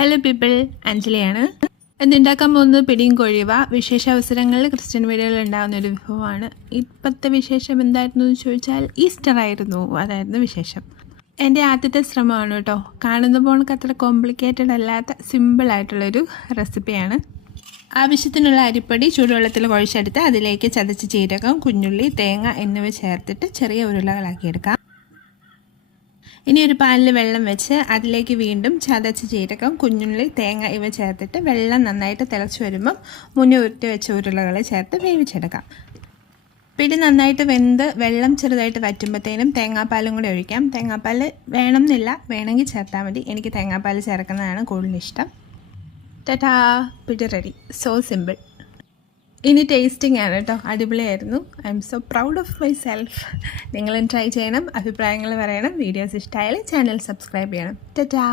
Hello people, അഞ്ജലിയാണ്. ഇന്നുണ്ടാക്കാൻ പോകുന്നത് പിടിയും കോഴിവ. വിശേഷ അവസരങ്ങളിൽ ക്രിസ്ത്യൻ വീടുകളിൽ ഉണ്ടാകുന്ന ഒരു വിഭവമാണ്. ഇപ്പോഴത്തെ വിശേഷം എന്തായിരുന്നു എന്ന് ചോദിച്ചാൽ ഈസ്റ്റർ ആയിരുന്നു. അതായിരുന്നു വിശേഷം. എൻ്റെ ആദ്യത്തെ ശ്രമമാണ് കേട്ടോ. കാണുന്ന പോണക്ക് അത്ര കോംപ്ലിക്കേറ്റഡ് അല്ലാത്ത സിമ്പിളായിട്ടുള്ളൊരു റെസിപ്പിയാണ്. ആവശ്യത്തിനുള്ള അരിപ്പൊടി ചൂടുവെള്ളത്തിൽ കുഴച്ചെടുത്ത് അതിലേക്ക് ചതച്ച ജീരകം, കുഞ്ഞുള്ളി, തേങ്ങ എന്നിവ ചേർത്തിട്ട് ചെറിയ ഉരുളകളാക്കിയെടുക്കാം. ഇനി ഒരു പാനിൽ വെള്ളം വെച്ച് അതിലേക്ക് വീണ്ടും ചതച്ച ജീരകം, കുഞ്ഞുള്ളി, തേങ്ങ ഇവ ചേർത്തിട്ട് വെള്ളം നന്നായിട്ട് തിളച്ച് വരുമ്പം മുന്നേ ഉരുട്ടി വെച്ച ഉരുളകളെ ചേർത്ത് വേവിച്ചെടുക്കാം. പിടി നന്നായിട്ട് വെന്ത് വെള്ളം ചെറുതായിട്ട് വറ്റുമ്പോഴത്തേനും തേങ്ങാപ്പാലും കൂടി ഒഴിക്കാം. തേങ്ങാപ്പാൽ വേണം എന്നില്ല, വേണമെങ്കിൽ ചേർത്താൽ മതി. എനിക്ക് തേങ്ങാപ്പാൽ ചേർക്കുന്നതാണ് കൂടുതൽ ഇഷ്ടം. ടാറ്റാ, പിടി റെഡി. So simple. ഇനി ടേസ്റ്റിംഗ് ആണ് കേട്ടോ. അടിപൊളിയായിരുന്നു. I M so proud of my self. നിങ്ങളും ട്രൈ ചെയ്യണം, അഭിപ്രായങ്ങൾ പറയണം. വീഡിയോസ് ഇഷ്ടമായാലും ചാനൽ സബ്സ്ക്രൈബ് ചെയ്യണം. ടാറ്റാ.